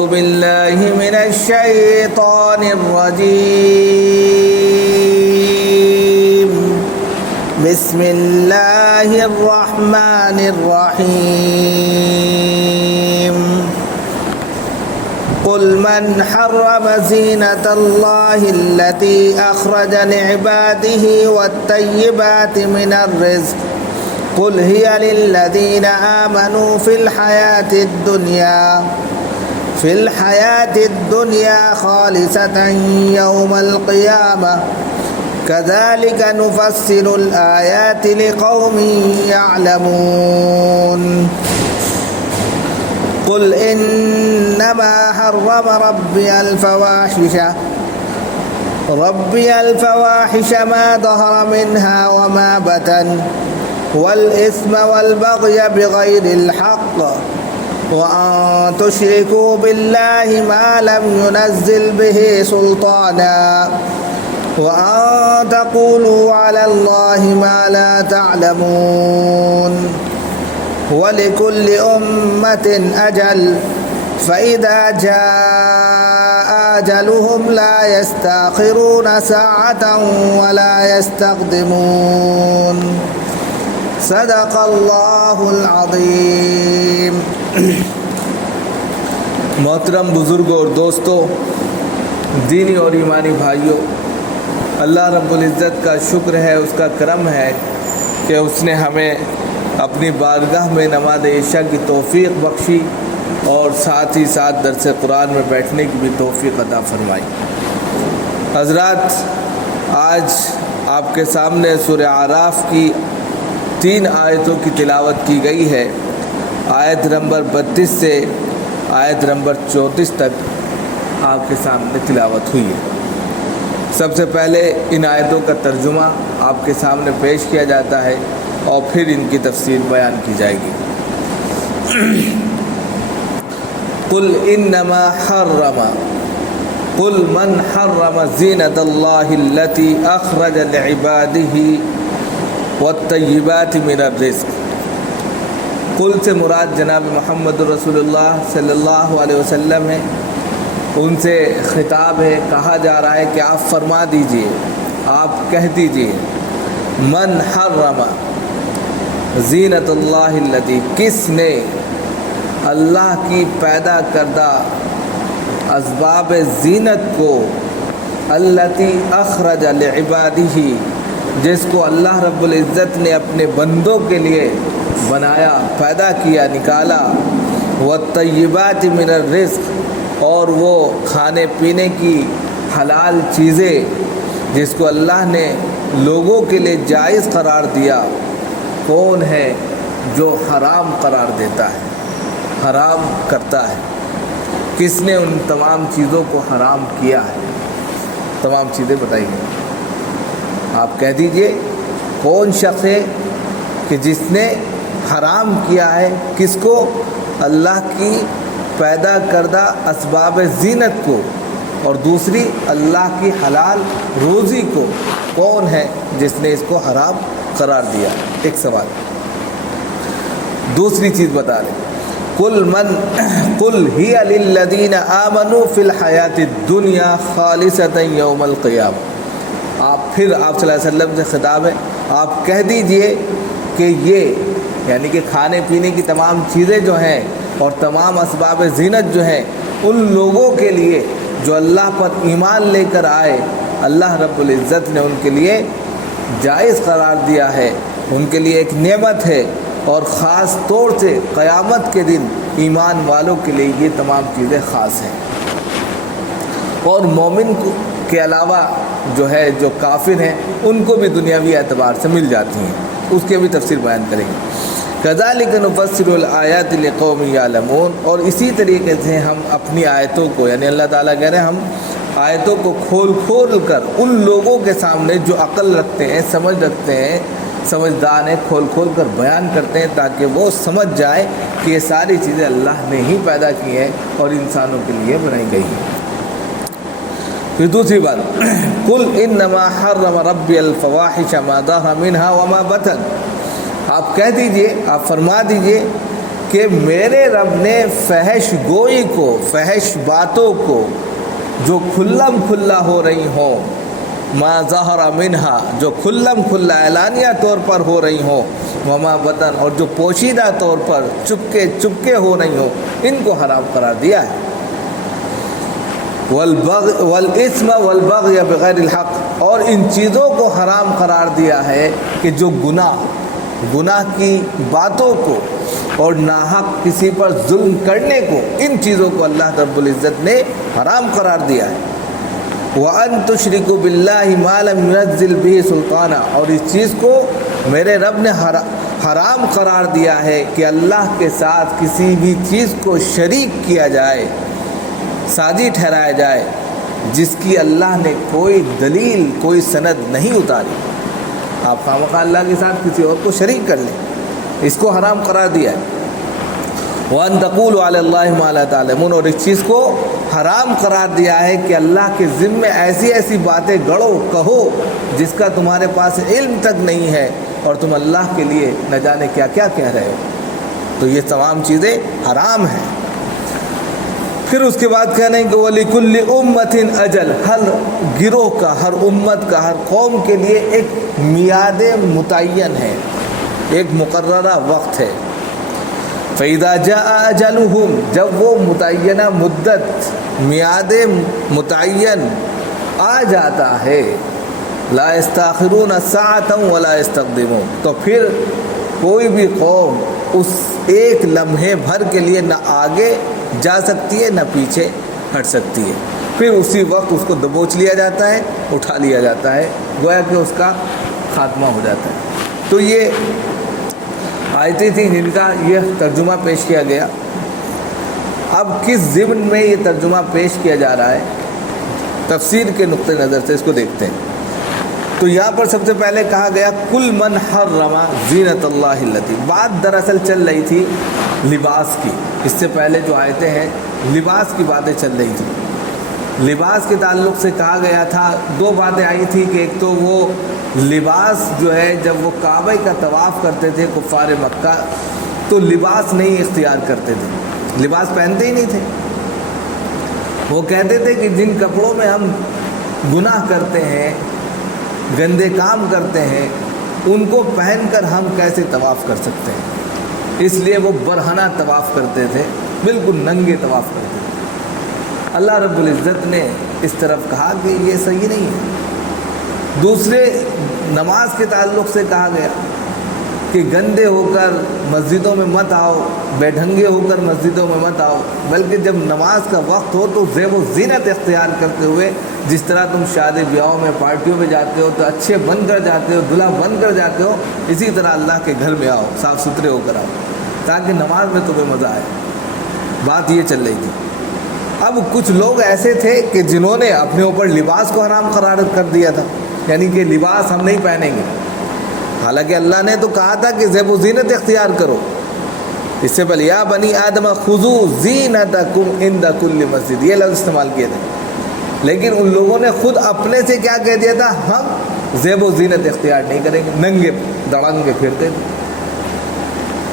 أعوذ بالله من الشيطان الرجيم. بسم الله الرحمن الرحيم. قل من حرم زينة الله التي أخرج لعباده والطيبات من الرزق قل هي للذين آمنوا في الحياة الدنيا خالصة يوم القيامة كذلك نفصل الآيات لقوم يعلمون. قل إنما حرم ربي الفواحش ما ظهر منها وما بطن والإثم والبغي بغير الحق وأن تشركوا بالله ما لم ينزل به سلطانا وأن تقولوا على الله ما لا تعلمون. ولكل أمة أجل فإذا جاء أجلهم لا يستأخرون ساعة ولا يستقدمون. صدق اللہ العظیم. محترم بزرگوں اور دوستوں، دینی اور ایمانی بھائیوں، اللہ رب العزت کا شکر ہے، اس کا کرم ہے کہ اس نے ہمیں اپنی بارگاہ میں نماز عشاء کی توفیق بخشی اور ساتھ ہی ساتھ درس قرآن میں بیٹھنے کی بھی توفیق عطا فرمائی. حضرات، آج آپ کے سامنے سورہ اعراف کی 3 آیتوں کی تلاوت کی گئی ہے. آیت نمبر 32 سے آیت نمبر 34 تک آپ کے سامنے تلاوت ہوئی ہے. سب سے پہلے ان آیتوں کا ترجمہ آپ کے سامنے پیش کیا جاتا ہے اور پھر ان کی تفسیر بیان کی جائے گی. قل انما قل من حرم زینۃ اللہ التی اخرج لعبادہ والطیبات من الرزق. قل سے مراد جناب محمد رسول اللہ صلی اللہ علیہ وسلم ہے. ان سے خطاب ہے، کہا جا رہا ہے کہ آپ فرما دیجئے، آپ کہہ دیجئے، من حرم زینت اللہ التی، کس نے اللہ کی پیدا کردہ اسباب زینت کو، التی اخرج لعبادہ، جس کو اللہ رب العزت نے اپنے بندوں کے لیے بنایا، پیدا کیا، نکالا، والطیبات من الرزق، اور وہ کھانے پینے کی حلال چیزیں جس کو اللہ نے لوگوں کے لیے جائز قرار دیا. کون ہے جو حرام قرار دیتا ہے، حرام کرتا ہے؟ کس نے ان تمام چیزوں کو حرام کیا ہے؟ تمام چیزیں بتائیے، آپ کہہ دیجئے کون شخص ہے کہ جس نے حرام کیا ہے؟ کس کو؟ اللہ کی پیدا کردہ اسباب زینت کو، اور دوسری اللہ کی حلال روزی کو. کون ہے جس نے اس کو حرام قرار دیا؟ ایک سوال. دوسری چیز بتا رہے، قل ہی للذین آمنوا فی الحیاۃ الدنیا خالصۃ یوم القیامہ. آپ صلی اللہ علیہ وسلم سے خطاب ہے، آپ کہہ دیجئے کہ یہ یعنی کہ کھانے پینے کی تمام چیزیں جو ہیں اور تمام اسباب زینت جو ہیں، ان لوگوں کے لیے جو اللہ پر ایمان لے کر آئے، اللہ رب العزت نے ان کے لیے جائز قرار دیا ہے، ان کے لیے ایک نعمت ہے، اور خاص طور سے قیامت کے دن ایمان والوں کے لیے یہ تمام چیزیں خاص ہیں. اور مومن کے علاوہ جو کافر ہیں، ان کو بھی دنیاوی اعتبار سے مل جاتی ہیں. اس کے بھی تفسیر بیان کریں گے. کذالک نفصل الآیات لقوم یعلمون. اور اسی طریقے سے ہم اپنی آیتوں کو، یعنی اللہ تعالیٰ کہہ رہے ہیں، ہم آیتوں کو کھول کر ان لوگوں کے سامنے جو عقل رکھتے ہیں، سمجھ رکھتے ہیں، سمجھدار ہیں، کھول کر بیان کرتے ہیں تاکہ وہ سمجھ جائے کہ یہ ساری چیزیں اللہ نے ہی پیدا کی ہیں اور انسانوں کے لیے بنائی گئی ہیں. پھر دوسری بات، قل انما حرم ربی الفواحش ما ظہر منها وما بطن. آپ کہہ دیجئے، آپ فرما دیجئے کہ میرے رب نے فحش گوئی کو، فحش باتوں کو جو کھلم کھلا ہو رہی ہوں، ما ظہر منہا جو کھلم کھلا اعلانیہ طور پر ہو رہی ہوں، وما بطن اور جو پوشیدہ طور پر چپکے چپکے ہو رہی ہوں، ان کو حرام قرار دیا ہے۔ والاسم والبغی بغیر الحق اور ان چیزوں کو حرام قرار دیا ہے کہ جو گناہ کی باتوں کو اور ناحق کسی پر ظلم کرنے کو، ان چیزوں کو اللہ رب العزت نے حرام قرار دیا ہے۔ وَأَن تُشْرِكُوا بِاللَّهِ مَا لَمْ يُنَزِّلْ بِهِ سُلْطَانًا اور اس چیز کو میرے رب نے حرام قرار دیا ہے کہ اللہ کے ساتھ کسی بھی چیز کو شریک کیا جائے، ساجی ٹھہرایا جائے، جس کی اللہ نے کوئی دلیل، کوئی سند نہیں اتاری۔ آپ خواہ اللہ کے ساتھ کسی اور کو شریک کر لیں، اس کو حرام قرار دیا ہے۔ وَأَن تَقُولُوا عَلَى اللَّهِ مَا لَا تَعْلَمُونَ اور اس چیز کو حرام قرار دیا ہے کہ اللہ کے ذمے ایسی ایسی باتیں گڑو، کہو جس کا تمہارے پاس علم تک نہیں ہے، اور تم اللہ کے لیے نہ جانے کیا کیا کہہ رہے ہو۔ تو یہ تمام چیزیں حرام ہیں۔ پھر اس کے بعد کہنے ہیں کہ وَلِكُلِّ أُمَّةٍ أَجَلٌ ہر گروہ کا، ہر امت کا، ہر قوم کے لیے ایک میعاد متعین ہے، ایک مقررہ وقت ہے۔ فَإِذَا جَاءَ أَجَلُهُمْ جب وہ متعینہ مدت، میعاد متعین آ جاتا ہے، لَا يَسْتَأْخِرُونَ سَاعَةً وَلَا يَسْتَقْدِمُونَ تو پھر کوئی بھی قوم اس ایک لمحے بھر کے لیے نہ آگے جا سکتی ہے نہ پیچھے ہٹ سکتی ہے، پھر اسی وقت اس کو دبوچ لیا جاتا ہے، اٹھا لیا جاتا ہے، گویا کہ اس کا خاتمہ ہو جاتا ہے۔ تو یہ آیتیں تھیں جن کا یہ ترجمہ پیش کیا گیا۔ اب کس ضمن میں یہ ترجمہ پیش کیا جا رہا ہے، تفسیر کے نقطہ نظر سے اس کو دیکھتے ہیں۔ تو یہاں پر سب سے پہلے کہا گیا کل من حرم زینت اللہ التی، بات دراصل چل رہی تھی لباس کی، اس سے پہلے جو آیتیں ہیں لباس کی باتیں چل رہی تھی۔ لباس کے تعلق سے کہا گیا تھا، دو باتیں آئی تھی کہ ایک تو وہ لباس جو ہے جب وہ کعبہ کا طواف کرتے تھے کفار مکہ تو لباس نہیں اختیار کرتے تھے، لباس پہنتے ہی نہیں تھے۔ وہ کہتے تھے کہ جن کپڑوں میں ہم گناہ کرتے ہیں، گندے کام کرتے ہیں، ان کو پہن کر ہم کیسے طواف کر سکتے ہیں، اس لیے وہ برہنہ طواف کرتے تھے، بالکل ننگے طواف کرتے تھے۔ اللہ رب العزت نے اس طرف کہا کہ یہ صحیح نہیں ہے۔ دوسرے نماز کے تعلق سے کہا گیا کہ گندے ہو کر مسجدوں میں مت آؤ، بے ڈھنگے ہو کر مسجدوں میں مت آؤ، بلکہ جب نماز کا وقت ہو تو زیب و زینت اختیار کرتے ہوئے، جس طرح تم شادی بیاہوں میں پارٹیوں میں جاتے ہو تو اچھے بن کر جاتے ہو، دلہا بن کر جاتے ہو، اسی طرح اللہ کے گھر میں آؤ، صاف ستھرے ہو کر آؤ، تاکہ نماز میں تمہیں مزہ آئے۔ بات یہ چل رہی تھی۔ اب کچھ لوگ ایسے تھے کہ جنہوں نے اپنے اوپر لباس کو حرام قرار کر دیا تھا، یعنی کہ لباس ہم نہیں پہنیں گے، حالانکہ اللہ نے تو کہا تھا کہ زیب و زینت اختیار کرو۔ اس سے پہلے یا بنی آدم خذوا زینتکم عند کل مسجد، یہ لفظ استعمال کیے تھے، لیکن ان لوگوں نے خود اپنے سے کیا کہہ دیا تھا، ہم زیب و زینت اختیار نہیں کریں گے، ننگے دڑنگے پھرتے تھے۔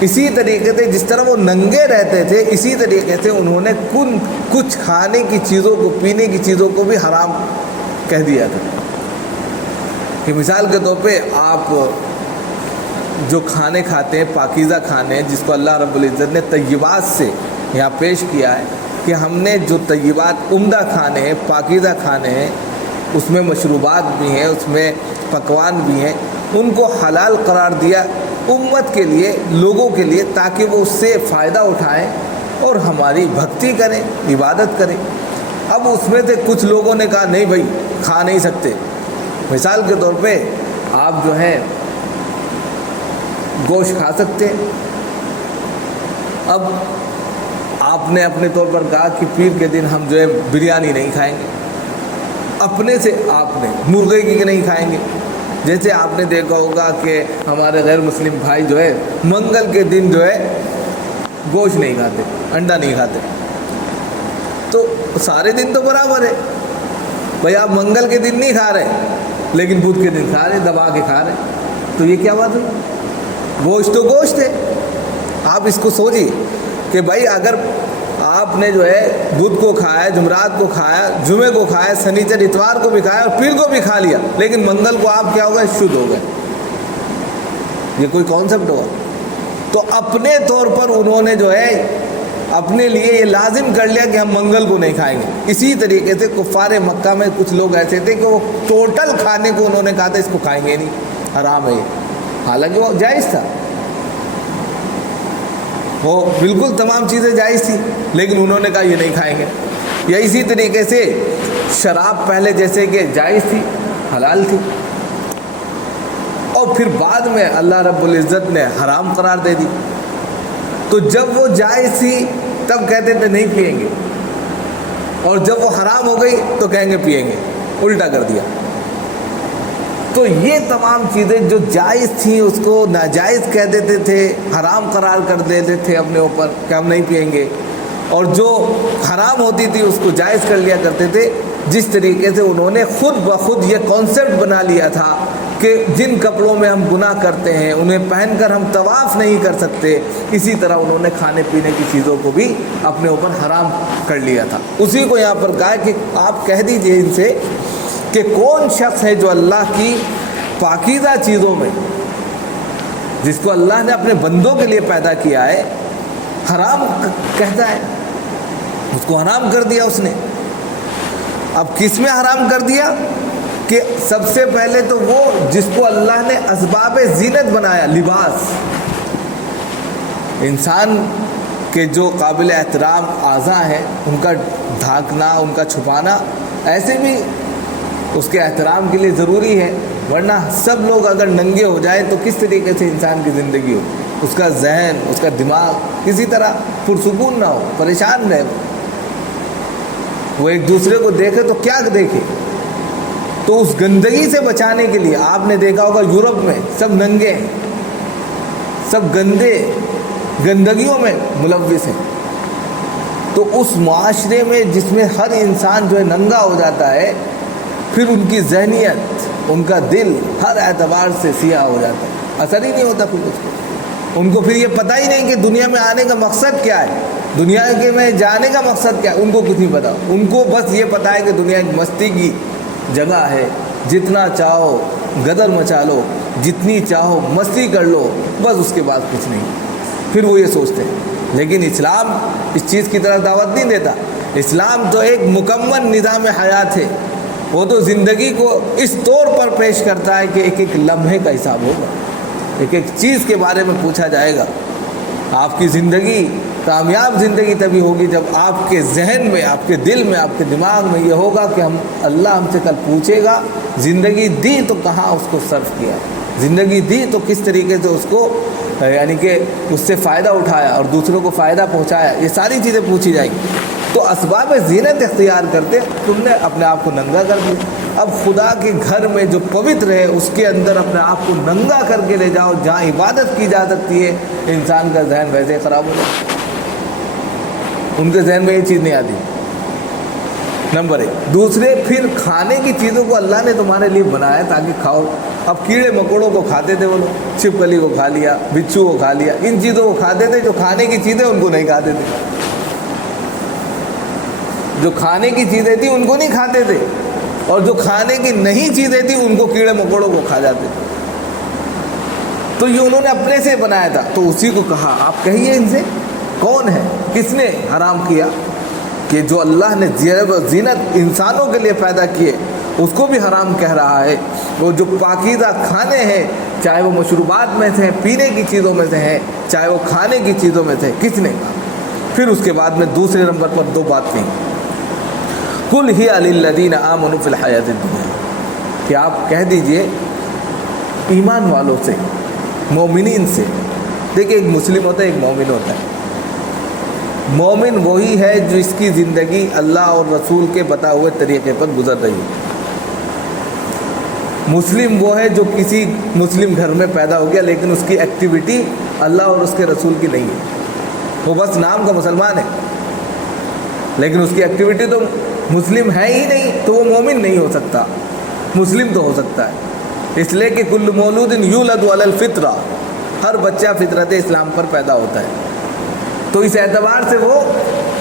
اسی طریقے سے جس طرح وہ ننگے رہتے تھے، اسی طریقے سے انہوں نے کچھ کھانے کی چیزوں کو، پینے کی چیزوں کو بھی حرام کہہ دیا تھا۔ کہ مثال کے طور پہ آپ جو کھانے کھاتے ہیں، پاکیزہ کھانے، جس کو اللہ رب العزت نے طیبات سے یہاں پیش کیا ہے کہ ہم نے جو طیبات، عمدہ کھانے ہیں، پاکیزہ کھانے ہیں، اس میں مشروبات بھی ہیں، اس میں پکوان بھی ہیں، ان کو حلال قرار دیا امت کے لیے، لوگوں کے لیے، تاکہ وہ اس سے فائدہ اٹھائیں اور ہماری بھکتی کریں، عبادت کریں۔ اب اس میں سے کچھ لوگوں نے کہا نہیں بھائی کھا نہیں سکتے۔ مثال کے طور پہ آپ جو ہے گوشت کھا سکتے ہیں، اب آپ نے اپنے طور پر کہا کہ پیر کے دن ہم جو ہے بریانی نہیں کھائیں گے، اپنے سے آپ نے مرغے کی نہیں کھائیں گے۔ جیسے آپ نے دیکھا ہوگا کہ ہمارے غیر مسلم بھائی جو ہے منگل کے دن جو ہے گوشت نہیں کھاتے، انڈا نہیں کھاتے، تو سارے دن تو برابر ہے بھائی، آپ منگل کے دن نہیں کھا رہے لیکن بدھ کے دن کھا رہے، دبا کے کھا رہے، تو یہ کیا بات ہے؟ گوشت تو گوشت ہے، آپ اس کو سوچیے کہ بھائی اگر آپ نے جو ہے بدھ کو کھایا، جمعرات کو کھایا، جمعے کو کھایا، سنیچر اتوار کو بھی کھایا اور پیر کو بھی کھا لیا، لیکن منگل کو آپ کیا ہو گئے؟ شدھ ہو گئے، یہ کوئی کانسیپٹ ہوگا؟ تو اپنے طور پر انہوں نے جو ہے اپنے لیے یہ لازم کر لیا کہ ہم منگل کو نہیں کھائیں گے۔ اسی طریقے سے کفار مکہ میں کچھ لوگ ایسے تھے کہ وہ ٹوٹل کھانے کو انہوں نے کہا تھا اس کو کھائیں گے نہیں، حرام ہے یہ، حالانکہ وہ جائز تھا، وہ بالکل تمام چیزیں جائز تھی، لیکن انہوں نے کہا یہ نہیں کھائیں گے۔ یا اسی طریقے سے شراب پہلے جیسے کہ جائز تھی، حلال تھی، اور پھر بعد میں اللہ رب العزت نے حرام قرار دے دی، تو جب وہ جائز تھی تب کہتے تھے نہیں پئیں گے، اور جب وہ حرام ہو گئی تو کہیں گے پئیں گے، الٹا کر دیا۔ تو یہ تمام چیزیں جو جائز تھیں اس کو ناجائز کہہ دیتے تھے، حرام قرار کر دیتے تھے اپنے اوپر کہ ہم نہیں پئیں گے، اور جو حرام ہوتی تھی اس کو جائز کر لیا کرتے تھے۔ جس طریقے سے انہوں نے خود بخود یہ کانسیپٹ بنا لیا تھا کہ جن کپڑوں میں ہم گناہ کرتے ہیں انہیں پہن کر ہم طواف نہیں کر سکتے، اسی طرح انہوں نے کھانے پینے کی چیزوں کو بھی اپنے اوپر حرام کر لیا تھا۔ اسی کو یہاں پر کہا کہ آپ کہہ دیجئے ان سے کہ کون شخص ہے جو اللہ کی پاکیزہ چیزوں میں، جس کو اللہ نے اپنے بندوں کے لیے پیدا کیا ہے، حرام کہتا ہے، اس کو حرام کر دیا اس نے۔ اب کس میں حرام کر دیا؟ کہ سب سے پہلے تو وہ جس کو اللہ نے اسباب زینت بنایا، لباس، انسان کے جو قابل احترام اعضاء ہیں ان کا ڈھانکنا، ان کا چھپانا ایسے بھی اس کے احترام کے لیے ضروری ہے، ورنہ سب لوگ اگر ننگے ہو جائیں تو کس طریقے سے انسان کی زندگی ہو، اس کا ذہن، اس کا دماغ کسی طرح پرسکون نہ ہو، پریشان رہے، وہ ایک دوسرے کو دیکھے تو کیا دیکھے۔ تو اس گندگی سے بچانے کے لیے آپ نے دیکھا ہوگا یورپ میں سب ننگے ہیں، سب گندگیوں میں ملوث ہیں۔ تو اس معاشرے میں جس میں ہر انسان جو ہے ننگا ہو جاتا ہے، پھر ان کی ذہنیت، ان کا دل ہر اعتبار سے سیاہ ہو جاتا ہے، اثر ہی نہیں ہوتا پھر اس کو۔ ان کو پھر یہ پتہ ہی نہیں کہ دنیا میں آنے کا مقصد کیا ہے، دنیا کے میں جانے کا مقصد کیا ہے، ان کو کچھ نہیں پتا۔ ان کو بس یہ پتہ ہے کہ دنیا ایک مستی کی جگہ ہے، جتنا چاہو گدر مچا لو، جتنی چاہو مستی کر لو، بس اس کے بعد کچھ نہیں۔ پھر وہ یہ سوچتے ہیں، لیکن اسلام اس چیز کی طرف دعوت نہیں دیتا۔ اسلام تو ایک مکمل نظام حیات ہے، وہ تو زندگی کو اس طور پر پیش کرتا ہے کہ ایک ایک لمحے کا حساب ہوگا، ایک ایک چیز کے بارے میں پوچھا جائے گا۔ آپ کی زندگی کامیاب زندگی تبھی ہوگی جب آپ کے ذہن میں، آپ کے دل میں، آپ کے دماغ میں یہ ہوگا کہ اللہ ہم سے کل پوچھے گا زندگی دی تو کہاں اس کو صرف کیا، زندگی دی تو کس طریقے سے اس کو یعنی کہ اس سے فائدہ اٹھایا اور دوسروں کو فائدہ پہنچایا، یہ ساری چیزیں پوچھی جائیں گی۔ تو اسباب زینت اختیار کرتے تم نے اپنے آپ کو ننگا کر دیا۔ اب خدا کے گھر میں جو پوتر ہے اس کے اندر اپنے آپ کو ننگا کر کے لے جاؤ، جہاں عبادت کی جا سکتی ہے، انسان کا ذہن ویسے ہی خراب ہو جائے، ان کے ذہن میں یہ چیز نہیں آتی۔ نمبر 1۔ دوسرے، پھر کھانے کی چیزوں کو اللہ نے تمہارے لیے بنایا تاکہ کھاؤ۔ اب کیڑے مکوڑوں کو کھاتے تھے وہ لوگ، چھپکلی کو کھا لیا، بچھو کو کھا لیا، ان چیزوں کو کھاتے تھے، جو کھانے کی چیزیں ان کو نہیں کھاتے تھے، جو کھانے کی چیزیں تھیں ان کو نہیں کھاتے تھے، اور جو کھانے کی نہیں چیزیں تھیں ان کو کیڑے مکوڑوں کو کھا جاتے تھے۔ تو یہ انہوں نے اپنے سے بنایا تھا، تو اسی کو کہا آپ کہیے ان سے کون ہے، کس نے حرام کیا؟ کہ جو اللہ نے زینت انسانوں کے لیے پیدا کیے اس کو بھی حرام کہہ رہا ہے۔ وہ جو پاکیزہ کھانے ہیں، چاہے وہ مشروبات میں سے ہیں، پینے کی چیزوں میں سے ہیں، چاہے وہ کھانے کی چیزوں میں سے، کس نے کہا؟ پھر اس کے بعد میں دوسرے نمبر پر 2 بات کہیں، قُلْ هِيَ لِلَّذِينَ آمَنُوا فِي الْحَيَاةِ الدُّنْيَا، کہ آپ کہہ دیجئے ایمان والوں سے، مومنین سے۔ دیکھیں، ایک مسلم ہوتا ہے، ایک مومن ہوتا ہے۔ مومن وہی ہے جو اس کی زندگی اللہ اور رسول کے بتا ہوئے طریقے پر گزر رہی ہے۔ مسلم وہ ہے جو کسی مسلم گھر میں پیدا ہو گیا لیکن اس کی ایکٹیویٹی اللہ اور اس کے رسول کی نہیں ہے، وہ بس نام کا مسلمان ہے لیکن اس کی ایکٹیویٹی تو مسلم ہے ہی نہیں، تو وہ مومن نہیں ہو سکتا۔ مسلم تو ہو سکتا ہے، اس لیے کہ کل مولود یولد علی الفطرہ، ہر بچہ فطرت اسلام پر پیدا ہوتا ہے. تو اس اعتبار سے وہ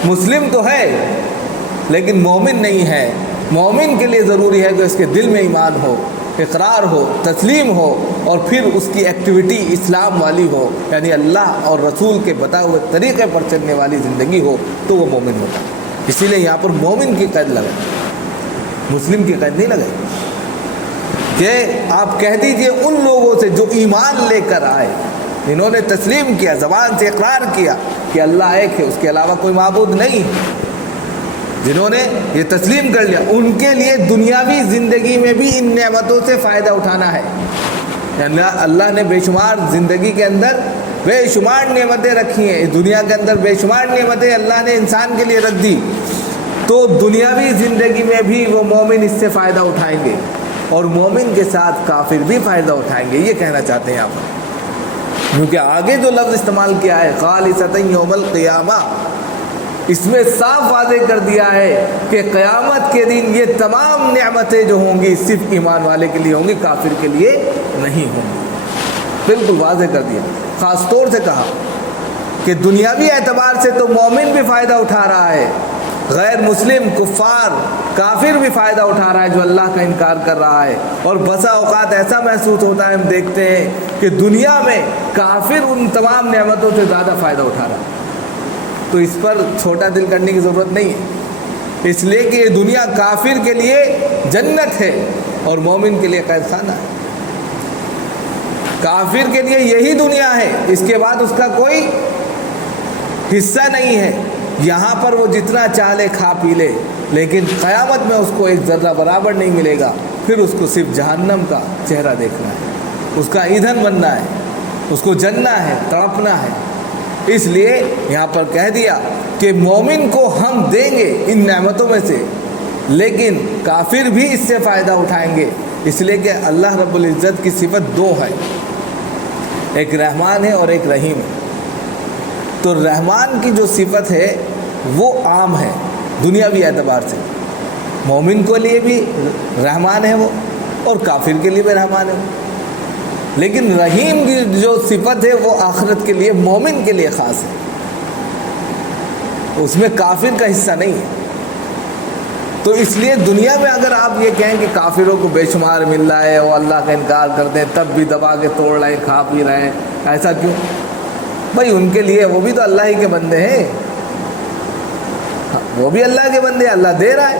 مسلم تو ہے لیکن مومن نہیں ہے. مومن کے لیے ضروری ہے کہ اس کے دل میں ایمان ہو, اقرار ہو, تسلیم ہو, اور پھر اس کی ایکٹیویٹی اسلام والی ہو, یعنی اللہ اور رسول کے بتائے ہوئے طریقے پر چلنے والی زندگی ہو, تو وہ مومن ہوتا ہے. اسی لیے یہاں پر مومن کی قید لگائی, مسلم کی قید نہیں لگائی. کہ آپ کہہ دیجئے ان لوگوں سے جو ایمان لے کر آئے, انہوں نے تسلیم کیا, زبان سے اقرار کیا کہ اللہ ایک ہے, اس کے علاوہ کوئی معبود نہیں, جنہوں نے یہ تسلیم کر لیا, ان کے لیے دنیاوی زندگی میں بھی ان نعمتوں سے فائدہ اٹھانا ہے. یعنی اللہ نے بے شمار زندگی کے اندر بے شمار نعمتیں رکھی ہیں, اس دنیا کے اندر بے شمار نعمتیں اللہ نے انسان کے لیے رکھ دی, تو دنیاوی زندگی میں بھی وہ مومن اس سے فائدہ اٹھائیں گے, اور مومن کے ساتھ کافر بھی فائدہ اٹھائیں گے. یہ کہنا چاہتے ہیں آپ, کیونکہ آگے جو لفظ استعمال کیا ہے خالصۃ یوم القیامہ, اس میں صاف واضح کر دیا ہے کہ قیامت کے دن یہ تمام نعمتیں جو ہوں گی صرف ایمان والے کے لیے ہوں گی, کافر کے لیے نہیں ہوں گی. بالکل واضح کر دیا, خاص طور سے کہا کہ دنیاوی اعتبار سے تو مومن بھی فائدہ اٹھا رہا ہے, غیر مسلم کفار کافر بھی فائدہ اٹھا رہا ہے جو اللہ کا انکار کر رہا ہے. اور بسا اوقات ایسا محسوس ہوتا ہے, ہم دیکھتے ہیں کہ دنیا میں کافر ان تمام نعمتوں سے زیادہ فائدہ اٹھا رہا ہے. تو اس پر چھوٹا دل کرنے کی ضرورت نہیں ہے, اس لیے کہ یہ دنیا کافر کے لیے جنت ہے اور مومن کے لیے قید خانہ ہے. کافر کے لیے یہی دنیا ہے, اس کے بعد اس کا کوئی حصہ نہیں ہے. یہاں پر وہ جتنا چاہے کھا پی لے, لیکن قیامت میں اس کو ایک ذرہ برابر نہیں ملے گا. پھر اس کو صرف جہنم کا چہرہ دیکھنا ہے, اس کا ایندھن بننا ہے, اس کو جلنا ہے, تڑپنا ہے. اس لیے یہاں پر کہہ دیا کہ مومن کو ہم دیں گے ان نعمتوں میں سے, لیکن کافر بھی اس سے فائدہ اٹھائیں گے. اس لیے کہ اللہ رب العزت کی صفت دو ہے, ایک رحمان ہے اور ایک رحیم ہے. تو رحمان کی جو صفت ہے وہ عام ہے دنیاوی اعتبار سے, مومن کے لیے بھی رحمان ہے وہ, اور کافر کے لیے بھی رحمان ہے وہ. لیکن رحیم کی جو صفت ہے وہ آخرت کے لیے, مومن کے لیے خاص ہے, اس میں کافر کا حصہ نہیں ہے. تو اس لیے دنیا میں اگر آپ یہ کہیں کہ کافروں کو بے شمار مل رہا ہے, وہ اللہ کا انکار کرتے ہیں, تب بھی دبا کے توڑ رہے ہیں, کھا پی رہے ہیں, ایسا کیوں؟ بھائی ان کے لیے وہ بھی تو اللہ ہی کے بندے ہیں, وہ بھی اللہ کے بندے ہیں, اللہ دے رہا ہے,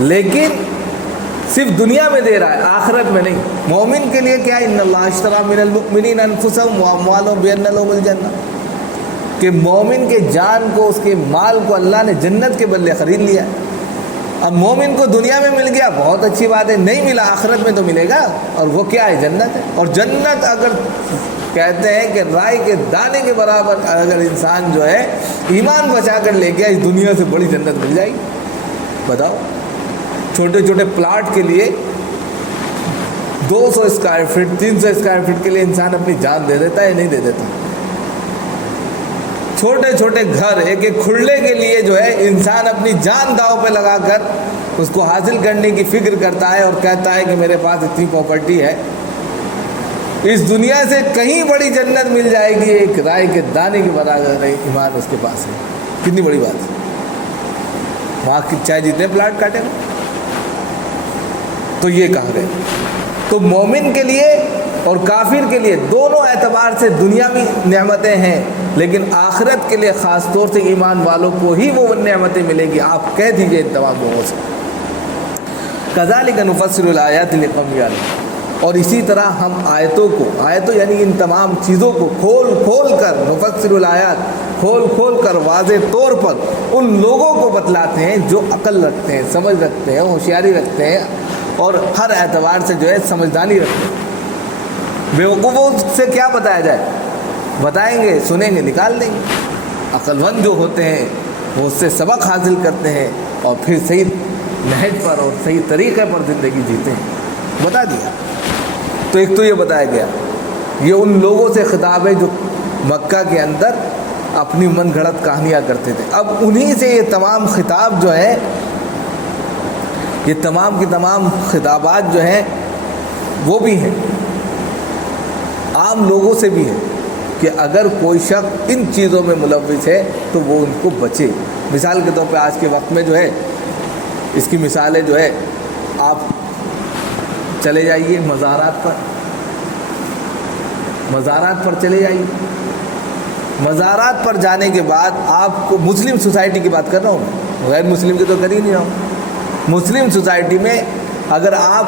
لیکن صرف دنیا میں دے رہا ہے, آخرت میں نہیں. مومن کے لیے کیا, ان اللہ اشتری من المؤمنین انفسهم واموالهم بان لهم الجنہ, کہ مومن کے جان کو, اس کے مال کو اللہ نے جنت کے بدلے خرید لیا. اب مومن کو دنیا میں مل گیا, بہت اچھی بات ہے, نہیں ملا آخرت میں تو ملے گا, اور وہ کیا ہے, جنت ہے. اور جنت اگر کہتے ہیں کہ رائے کے دانے کے برابر اگر انسان جو ہے ایمان بچا کر لے گیا, اس دنیا سے بڑی جنت مل جائے گی. بتاؤ, چھوٹے چھوٹے پلاٹ کے لیے 200 اسکوائر فٹ 300 اسکوائر فٹ کے لیے انسان اپنی جان دے دیتا ہے, نہیں دے دیتا. چھوٹے چھوٹے گھر, ایک ایک کھلے کے لیے جو ہے انسان اپنی جان داؤ پہ لگا کر اس کو حاصل کرنے کی فکر کرتا ہے, اور کہتا ہے کہ میرے پاس اتنی پراپرٹی ہے, اس دنیا سے کہیں بڑی جنت مل جائے گی, ایک رائے کے دانے کے برابر ایمان اس کے پاس ہے. کتنی بڑی بات ہے, وہاں چاہے جتنے پلاٹ کاٹے نا. تو یہ کہا گیا, تو مومن کے لیے اور کافر کے لیے دونوں اعتبار سے دنیاوی نعمتیں ہیں, لیکن آخرت کے لیے خاص طور سے ایمان والوں کو ہی وہ نعمتیں ملے گی. آپ کہہ دیجئے ان تمام لوگوں سے, کذالک نفصل الآیات لقوم یعلمون. اور اسی طرح ہم آیتوں کو, آیتوں یعنی ان تمام چیزوں کو کھول کھول کر, نفصل الآیات کھول کھول کر واضح طور پر ان لوگوں کو بتلاتے ہیں جو عقل رکھتے ہیں, سمجھ رکھتے ہیں, ہوشیاری رکھتے ہیں, اور ہر اعتبار سے جو ہے سمجھدانی رکھتے ہیں. بیوقوفوں سے کیا بتایا جائے, بتائیں گے, سنیں گے, نکال دیں گے. عقل مند جو ہوتے ہیں وہ اس سے سبق حاصل کرتے ہیں, اور پھر صحیح نہج پر اور صحیح طریقے پر زندگی جیتے ہیں. بتا دیا. تو ایک تو یہ بتایا گیا, یہ ان لوگوں سے خطاب ہے جو مکہ کے اندر اپنی من گھڑت کہانیاں کرتے تھے. اب انہی سے یہ تمام خطاب جو ہے, یہ تمام کی تمام خطابات جو ہیں وہ بھی ہیں. عام لوگوں سے بھی ہے کہ اگر کوئی شخص ان چیزوں میں ملوث ہے تو وہ ان کو بچے. مثال کے طور پہ آج کے وقت میں جو ہے اس کی مثالیں جو ہے آپ چلے جائیے مزارات پر چلے جائیے. مزارات پر جانے کے بعد آپ کو مسلم سوسائٹی کی بات کر رہا ہوں میں, غیر مسلم کی تو کر ہی نہیں رہا ہوں. مسلم سوسائٹی میں اگر آپ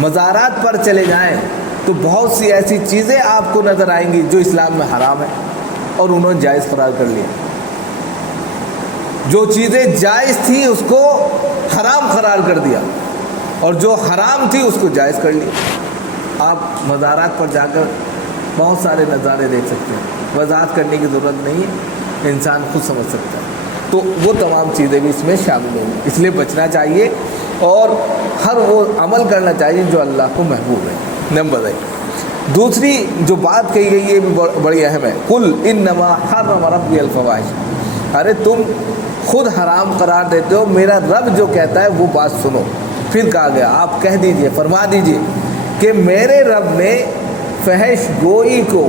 مزارات پر چلے جائیں تو بہت سی ایسی چیزیں آپ کو نظر آئیں گی جو اسلام میں حرام ہیں اور انہوں نے جائز قرار کر لیا. جو چیزیں جائز تھی اس کو حرام قرار کر دیا اور جو حرام تھی اس کو جائز کر لیا. آپ مزارات پر جا کر بہت سارے نظارے دیکھ سکتے ہیں, وضاحت کرنے کی ضرورت نہیں ہے, انسان خود سمجھ سکتا ہے. تو وہ تمام چیزیں بھی اس میں شامل ہوں گی, اس لیے بچنا چاہیے اور ہر وہ عمل کرنا چاہیے جو اللہ کو محبوب ہے. نمبر 1. دوسری جو بات کہی گئی ہے بھی بڑی اہم ہے. قل انما حرم ربی الفواحش, ارے تم خود حرام قرار دیتے ہو, میرا رب جو کہتا ہے وہ بات سنو. پھر کہا گیا آپ کہہ دیجئے, فرما دیجئے کہ میرے رب نے فحش گوئی کو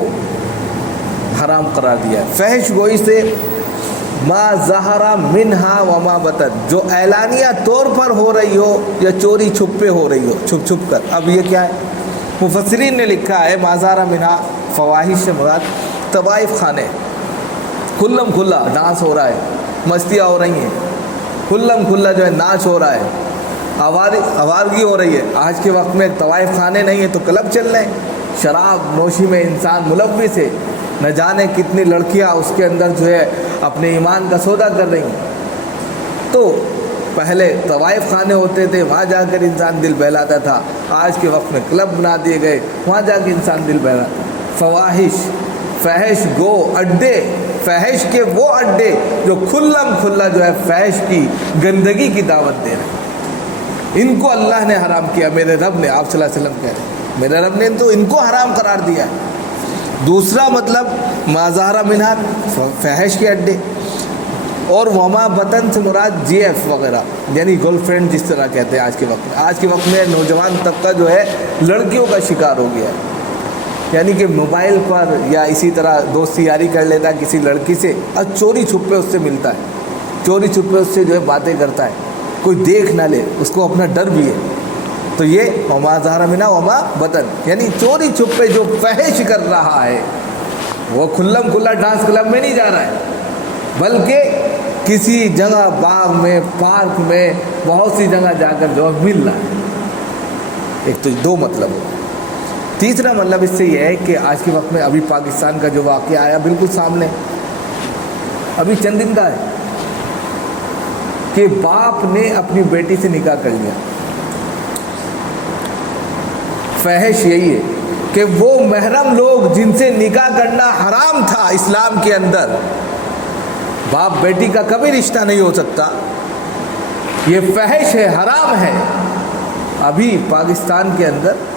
حرام قرار دیا ہے. فحش گوئی سے ما ظہرا منہا وما بطن, جو اعلانیہ طور پر ہو رہی ہو یا چوری چھپ پہ ہو رہی ہو, چھپ چھپ کر. اب یہ کیا ہے؟ مفسرین نے لکھا ہے ما ظہرا منہا فواحش سے مراد طوائف خانے, کھلم کھلا ڈانس ہو رہا ہے, مستیاں ہو رہی ہیں, کھلم کھلا جو ہے ناچ ہو رہا ہے, آوارگی ہو رہی ہے. آج کے وقت میں طوائف خانے نہیں ہیں تو کلب چل رہے ہیں, شراب نوشی میں انسان ملوث ہے, نہ جانے کتنی لڑکیاں اس کے اندر جو ہے اپنے ایمان کا سودا کر رہی ہیں. تو پہلے طوائف خانے ہوتے تھے, وہاں جا کر انسان دل بہلاتا تھا. آج کے وقت میں کلب بنا دیے گئے, وہاں جا کے انسان دل بہلاتا. فواحش, فحش گو اڈے, فحش کے وہ اڈے جو کھلم کھلا جو ہے فحش کی گندگی کی دعوت دے رہے ہیں, ان کو اللہ نے حرام کیا. میرے رب نے, آپ صلی اللہ علیہ وسلم کہہ رہے ہیں, میرے رب نے تو ان کو حرام قرار دیا ہے. دوسرا مطلب ما ظہر منہا فحش کے اڈے, اور وما بطن سے مراد جی ایف وغیرہ, یعنی گرل فرینڈ جس طرح کہتے ہیں. آج کے وقت میں نوجوان طبقہ جو ہے لڑکیوں کا شکار ہو گیا ہے, یعنی کہ موبائل پر یا اسی طرح دوستی یاری کر لیتا ہے کسی لڑکی سے اور چوری چھپے اس سے ملتا ہے, چوری چھپے اس سے جو ہے باتیں کرتا ہے, کوئی دیکھ نہ لے, اس کو اپنا ڈر بھی ہے. تو یہ وما ظہر منہا وما بطن, یعنی چوری چھپے جو فحش کر رہا ہے وہ کھلم کھلا ڈانس کلب میں نہیں جا رہا ہے, بلکہ کسی جگہ باغ میں, پارک میں, بہت سی جگہ جا کر جو مل رہا ہے. ایک تو دو مطلب ہو. تیسرا مطلب اس سے یہ ہے کہ آج کے وقت میں ابھی پاکستان کا جو واقعہ آیا بالکل سامنے, ابھی چند دن کا ہے, کہ باپ نے اپنی بیٹی سے نکاح کر لیا. فحش یہی ہے کہ وہ محرم لوگ جن سے نکاح کرنا حرام تھا اسلام کے اندر, باپ بیٹی کا کبھی رشتہ نہیں ہو سکتا, یہ فحش ہے, حرام ہے. ابھی پاکستان کے اندر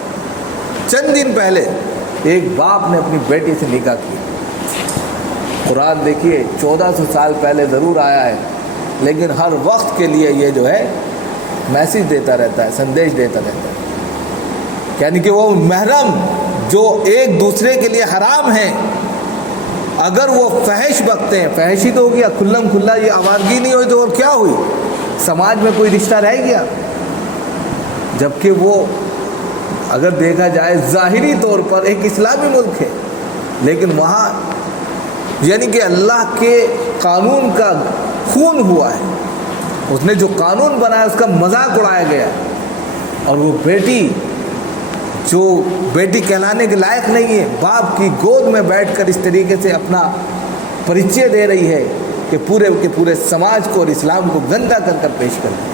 چند دن پہلے ایک باپ نے اپنی بیٹی سے نکاح کیا. قرآن دیکھیے 1400 سال پہلے ضرور آیا ہے, لیکن ہر وقت کے لیے یہ جو ہے میسیج دیتا رہتا ہے, سندیش دیتا رہتا ہے. یعنی کہ وہ محرم جو ایک دوسرے کے لیے حرام ہیں, اگر وہ فحش بکتے ہیں, فحش ہی تو ہو گیا, کھلم کھلا, یہ آوارگی نہیں ہوئی تو اور کیا ہوئی, سماج میں کوئی رشتہ رہ گیا. جبکہ وہ اگر دیکھا جائے ظاہری طور پر ایک اسلامی ملک ہے, لیکن وہاں یعنی کہ اللہ کے قانون کا خون ہوا ہے, اس نے جو قانون بنایا اس کا مذاق اڑایا گیا, اور وہ بیٹی جو بیٹی کہلانے کے لائق نہیں ہے, باپ کی گود میں بیٹھ کر اس طریقے سے اپنا پریچے دے رہی ہے کہ پورے کے پورے سماج کو اور اسلام کو گندا کر کر پیش کر دیا.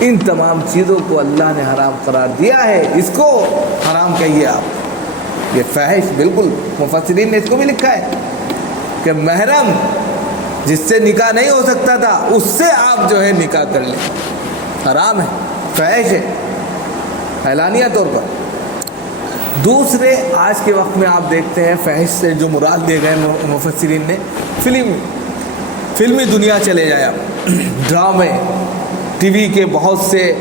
ان تمام چیزوں کو اللہ نے حرام قرار دیا ہے, اس کو حرام کہیے آپ. یہ فحش بالکل مفسرین نے اس کو بھی لکھا ہے کہ محرم جس سے نکاح نہیں ہو سکتا تھا اس سے آپ جو ہے نکاح کر لیں, حرام ہے, فحش ہے اعلانیہ طور پر. دوسرے آج کے وقت میں آپ دیکھتے ہیں فحش سے جو مراد دیے گئے مفسرین نے, فلمی دنیا چلے جائے آپ, ڈرامے, ٹی وی کے بہت سے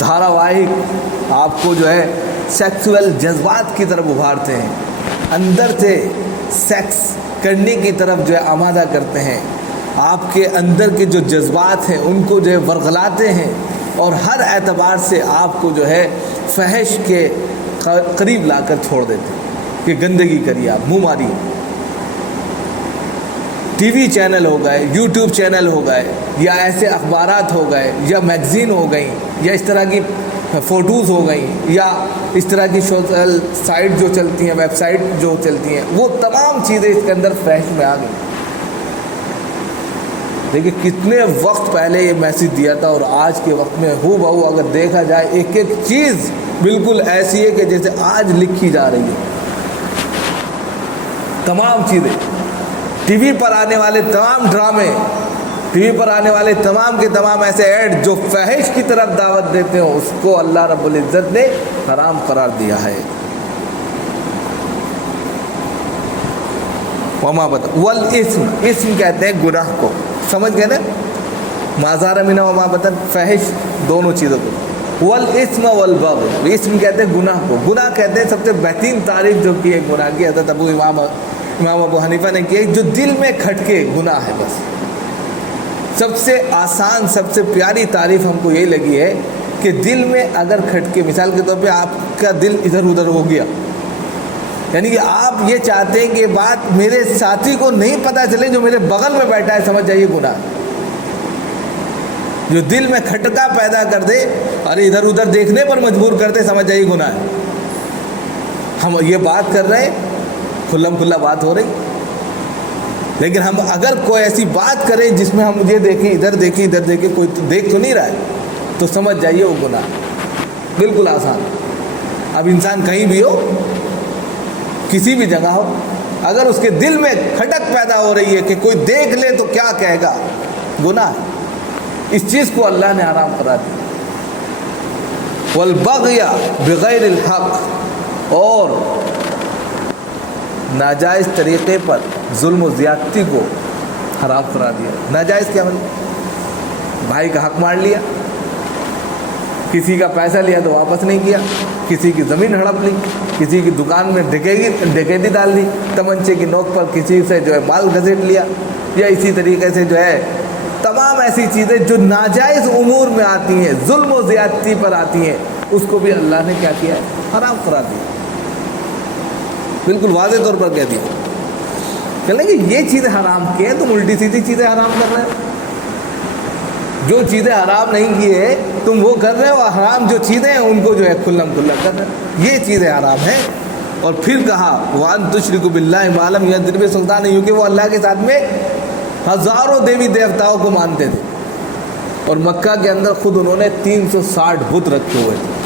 دھارا واہک آپ کو جو ہے سیکسول جذبات کی طرف ابھارتے ہیں، اندر سے سیکس کرنے کی طرف جو ہے آمادہ کرتے ہیں، آپ کے اندر کے جو جذبات ہیں ان کو جو ہے ورغلاتے ہیں، اور ہر اعتبار سے آپ کو جو ہے فحش کے قریب لا کر چھوڑ دیتے ہیں کہ گندگی کریے، آپ منہ ماری۔ ٹی وی چینل ہو گئے، یوٹیوب چینل ہو گئے، یا ایسے اخبارات ہو گئے، یا میگزین ہو گئیں، یا اس طرح کی فوٹوز ہو گئیں، یا اس طرح کی سوشل سائٹ جو چلتی ہیں، ویب سائٹ جو چلتی ہیں، وہ تمام چیزیں اس کے اندر فحش میں آ گئیں۔ دیکھیے کتنے وقت پہلے یہ میسیج دیا تھا، اور آج کے وقت میں ہو بہو اگر دیکھا جائے ایک ایک چیز بالکل ایسی ہے کہ جیسے آج لکھی جا رہی ہے۔ تمام چیزیں، ٹی وی پر آنے والے تمام ڈرامے، ٹی وی پر آنے والے تمام کے تمام ایسے ایڈ جو فحش کی طرف دعوت دیتے ہیں، اس کو اللہ رب العزت نے حرام قرار دیا ہے۔ وما بتا والاسم، اسم کہتے ہیں گناہ کو، سمجھ گئے نا، مازار من وما بطن، فحش دونوں چیزوں کو، والاسم والبغی، اسم کہتے ہیں گناہ کو، گناہ کہتے ہیں سب سے بہترین تعریف جو کی ہے گناہ کی حضرت امام ابو حنیفہ نے کی ہے، جو دل میں کھٹکے گناہ ہے بس۔ سب سے آسان سب سے پیاری تعریف ہم کو یہی لگی ہے کہ دل میں اگر کھٹکے، مثال کے طور پہ آپ کا دل ادھر ادھر ہو گیا، یعنی کہ آپ یہ چاہتے ہیں کہ یہ بات میرے ساتھی کو نہیں پتہ چلے جو میرے بغل میں بیٹھا ہے، سمجھ جائیے گناہ۔ جو دل میں کھٹکا پیدا کر دے اور ادھر ادھر دیکھنے پر مجبور کر دے، سمجھ جائیے گناہ ہے۔ ہم یہ بات کر رہے ہیں، کھلم کھلا بات ہو رہی، لیکن ہم اگر کوئی ایسی بات کریں جس میں ہم یہ دیکھیں ادھر دیکھیں ادھر دیکھیں، کوئی تو دیکھ تو نہیں رہا ہے، تو سمجھ جائیے وہ گناہ، بالکل آسان۔ اب انسان کہیں بھی ہو، کسی بھی جگہ ہو، اگر اس کے دل میں کھٹک پیدا ہو رہی ہے کہ کوئی دیکھ لے تو کیا کہے گا، گناہ ہے۔ اس چیز کو اللہ نے حرام قرار دیا۔ والبغی بغیر الحق، اور ناجائز طریقے پر ظلم و زیادتی کو حرام قرار دیا۔ ناجائز کیا مطلب؟ بھائی کا حق مار لیا، کسی کا پیسہ لیا تو واپس نہیں کیا، کسی کی زمین ہڑپ لی، کسی کی دکان میں ڈکیتی ڈال دی، تمنچے کی نوک پر کسی سے جو ہے مال گھسیٹ لیا، یا اسی طریقے سے جو ہے تمام ایسی چیزیں جو ناجائز امور میں آتی ہیں، ظلم و زیادتی پر آتی ہیں، اس کو بھی اللہ نے کیا کیا ہے، حرام قرار دیا۔ بالکل واضح طور پر کہہ دیا کہ یہ چیزیں حرام کی ہیں، تم الٹی سیدھی چیزیں حرام کر رہے ہو۔ جو چیزیں حرام نہیں کی ہے تم وہ کر رہے ہو، حرام جو چیزیں ہیں ان کو جو ہے کھلم کھلا کر رہے ہو، یہ چیزیں حرام ہیں۔ اور پھر کہا وَأَن تُشْرِكُوا بِاللَّهِ مَا لَمْ يَأْذَن بِهِ سُلْطَانٌ، کیونکہ وہ اللہ کے ساتھ میں ہزاروں دیوی دیوتاؤں کو مانتے تھے، اور مکہ کے اندر خود انہوں نے 360 بت رکھے ہوئے تھے۔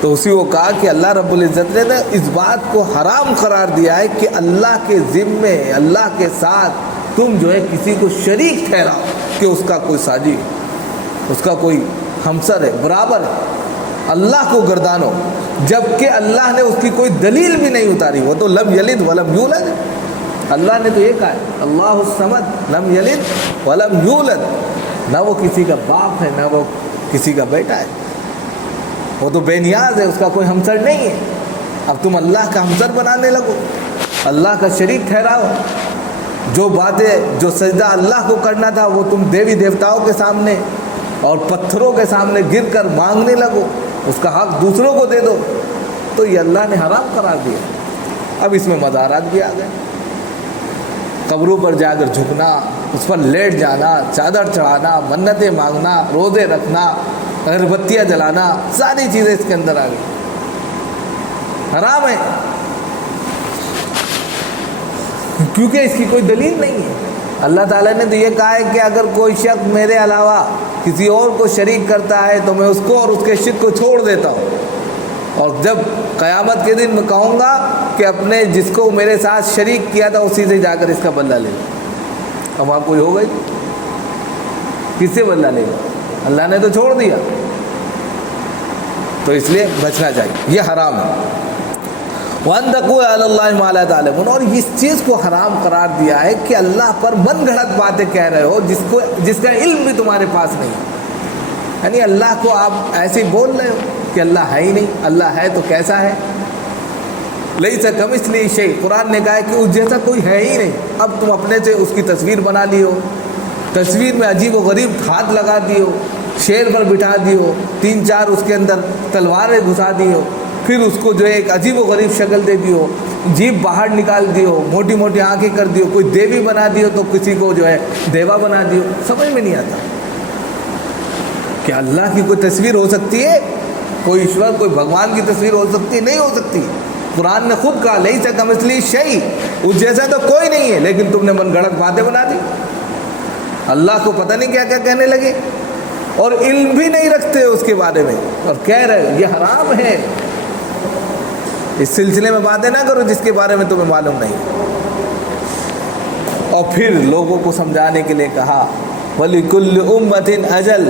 تو اسی کو کہا کہ اللہ رب العزت نے اس بات کو حرام قرار دیا ہے کہ اللہ کے ذمے، اللہ کے ساتھ تم جو ہے کسی کو شریک ٹھہراؤ کہ اس کا کوئی ساجی، اس کا کوئی ہمسر ہے، برابر ہے، اللہ کو گردانو، جبکہ اللہ نے اس کی کوئی دلیل بھی نہیں اتاری۔ وہ تو لم یلد ولم یولد، اللہ نے تو یہ کہا ہے اللہ الصمد لم یلد ولم یولد، نہ وہ کسی کا باپ ہے نہ وہ کسی کا بیٹا ہے، وہ تو بے نیاز ہے، اس کا کوئی ہمسر نہیں ہے۔ اب تم اللہ کا ہمسر بنانے لگو، اللہ کا شریک ٹھہراؤ، جو باتیں جو سجدہ اللہ کو کرنا تھا وہ تم دیوی دیوتاؤں کے سامنے اور پتھروں کے سامنے گر کر مانگنے لگو، اس کا حق دوسروں کو دے دو، تو یہ اللہ نے حرام قرار دیا۔ اب اس میں مزارات بھی آ گئے، قبروں پر جا کر جھکنا، اس پر لیٹ جانا، چادر چڑھانا، منتیں مانگنا، روزے رکھنا، اگربتیاں جلانا، ساری چیزیں اس کے اندر آ گئی، حرام ہے، کیونکہ اس کی کوئی دلیل نہیں ہے۔ اللہ تعالیٰ نے تو یہ کہا ہے کہ اگر کوئی شخص میرے علاوہ کسی اور کو شریک کرتا ہے تو میں اس کو اور اس کے شرک کو چھوڑ دیتا ہوں، اور جب قیامت کے دن میں کہوں گا کہ اپنے جس کو میرے ساتھ شریک کیا تھا اسی سے جا کر اس کا بدلہ لے لو۔ اب وہاں کوئی ہو گئی، کس سے بدلہ لے گا؟ اللہ نے تو چھوڑ دیا، تو اس لیے بچنا چاہیے، یہ حرام ہے۔ وَأَن تَقُولُوا عَلَى اللَّهِ مَا لَا تَعْلَمُونَ، اور اس چیز کو حرام قرار دیا ہے کہ اللہ پر من گھڑت باتیں کہہ رہے ہو جس کا علم بھی تمہارے پاس نہیں ہے، یعنی اللہ کو آپ ایسے ہی بول رہے ہو، کہ اللہ ہے ہی نہیں، اللہ ہے تو کیسا ہے؟ لیس کمثلہ شیء، قرآن نے کہا ہے کہ اس جیسا کوئی ہے ہی نہیں۔ اب تم اپنے سے اس کی تصویر بنا لی ہو، تصویر میں عجیب و غریب ہاتھ لگا دی ہو، شیر پر بٹھا دی ہو، 3-4 اس کے اندر تلواریں گھسا دی ہو، پھر اس کو جو ہے ایک عجیب و غریب شکل دے دی ہو، جیب باہر نکال دی ہو، موٹی موٹی آنکھیں کر دی ہو، کوئی دیوی بنا دی ہو تو کسی کو جو ہے دیوا بنا دی ہو، سمجھ میں نہیں آتا کہ اللہ کی کوئی تصویر ہو سکتی ہے؟ کوئی ایشور، کوئی بھگوان کی تصویر ہو سکتی ہے؟ نہیں ہو سکتی۔ قرآن نے خود کہا لیس کمثلہ شیء، اس جیسا تو کوئی نہیں ہے، لیکن تم نے من گھڑت باتیں بنا دی، اللہ کو پتہ نہیں کیا کیا کہنے لگے، اور علم بھی نہیں رکھتے اس کے بارے میں، اور کہہ رہے یہ حرام ہے۔ اس سلسلے میں باتیں نہ کرو جس کے بارے میں تمہیں معلوم نہیں۔ اور پھر لوگوں کو سمجھانے کے لیے کہا وَلِكُلِّ أُمَّةٍ أَجَلٌ،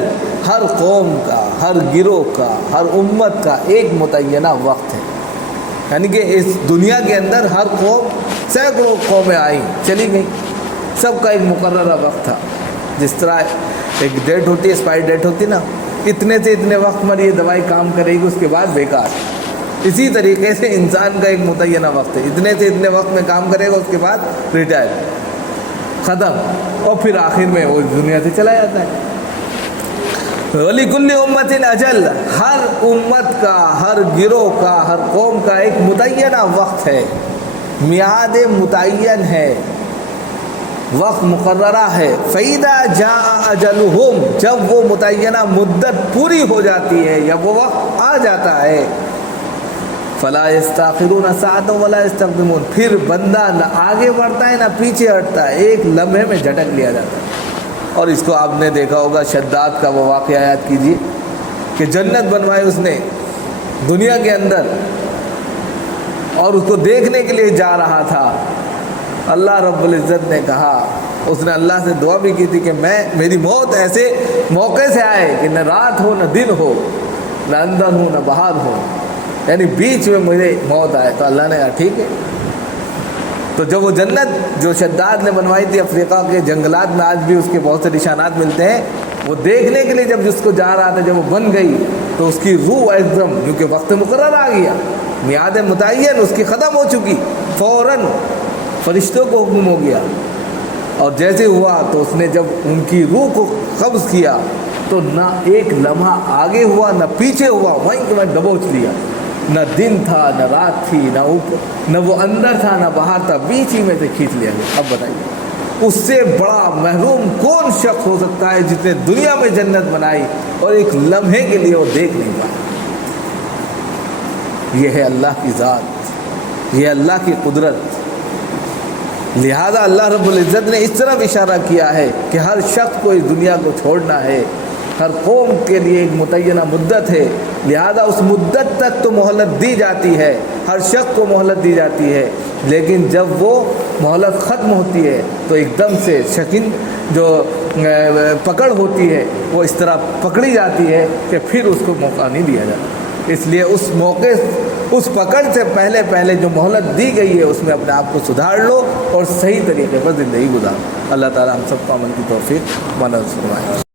ہر قوم کا، ہر گروہ کا، ہر امت کا ایک متعینہ وقت ہے، یعنی کہ اس دنیا کے اندر ہر قوم، سینکڑوں قومیں آئیں چلی گئیں، سب کا ایک مقررہ وقت تھا۔ جس طرح ایک ڈیٹ ہوتی ہے، ایکسپائر ڈیٹ ہوتی نا، اتنے سے اتنے وقت میں یہ دوائی کام کرے گی، اس کے بعد بیکار۔ اسی طریقے سے انسان کا ایک متعینہ وقت ہے، اتنے سے اتنے وقت میں کام کرے گا، اس کے بعد ریٹائر، ختم، اور پھر آخر میں وہ دنیا سے چلا جاتا ہے۔ وَلِكُلِّ أُمَّةٍ أَجَلٌ، ہر امت کا، ہر گروہ کا، ہر قوم کا ایک متعینہ وقت ہے، میعاد متعین ہے، وقت مقررہ ہے۔ فَإِذَا جَاءَ أَجَلُهُمْ، جب وہ متعینہ مدت پوری ہو جاتی ہے یا وہ وقت آ جاتا ہے، فَلَا يَسْتَأْخِرُونَ سَاعَةً وَلَا يَسْتَقْدِمُونَ، پھر بندہ نہ آگے بڑھتا ہے نہ پیچھے ہٹتا ہے، ایک لمحے میں جھٹک لیا جاتا ہے۔ اور اس کو آپ نے دیکھا ہوگا، شداد کا وہ واقعہ یاد کیجیے کہ جنت بنوائی اس نے دنیا کے اندر، اور اس کو دیکھنے کے لیے جا رہا تھا۔ اللہ رب العزت نے کہا، اس نے اللہ سے دعا بھی کی تھی کہ میری موت ایسے موقع سے آئے کہ نہ رات ہو نہ دن ہو، نہ اندر ہو نہ باہر ہو، یعنی بیچ میں مجھے موت آئے۔ تو اللہ نے کہا ٹھیک ہے۔ تو جب وہ جنت جو شداد نے بنوائی تھی افریقہ کے جنگلات میں، آج بھی اس کے بہت سے نشانات ملتے ہیں، وہ دیکھنے کے لیے جب جس کو جا رہا تھا، جب وہ بن گئی تو اس کی روح ایک دم، کیونکہ وقت مقرر آ گیا، میعاد متعین اس کی ختم ہو چکی، فوراً فرشتوں کو حکم ہو گیا، اور جیسے ہوا تو اس نے جب ان کی روح کو قبض کیا تو نہ ایک لمحہ آگے ہوا نہ پیچھے ہوا، وہیں کہ میں دبوچ لیا، نہ دن تھا نہ رات تھی، نہ اوپر، نہ وہ اندر تھا نہ باہر تھا، بیچ ہی میں سے کھینچ لیا گیا۔ اب بتائیے اس سے بڑا محروم کون شخص ہو سکتا ہے جس نے دنیا میں جنت بنائی اور ایک لمحے کے لیے وہ دیکھ نہیں پایا؟ یہ ہے اللہ کی ذات، یہ اللہ کی قدرت۔ لہذا اللہ رب العزت نے اس طرف اشارہ کیا ہے کہ ہر شخص کو اس دنیا کو چھوڑنا ہے، ہر قوم کے لیے ایک متعینہ مدت ہے، لہذا اس مدت تک تو مہلت دی جاتی ہے، ہر شخص کو مہلت دی جاتی ہے، لیکن جب وہ مہلت ختم ہوتی ہے تو ایک دم سے شکن جو پکڑ ہوتی ہے وہ اس طرح پکڑی جاتی ہے کہ پھر اس کو موقع نہیں دیا جاتا۔ اس لیے اس موقع، اس پکڑ سے پہلے جو مہلت دی گئی ہے اس میں اپنے آپ کو سدھار لو اور صحیح طریقے پر زندگی گزارو۔ اللہ تعالیٰ ہم سب کو عمل کی توفیق و نصیب فرمائے۔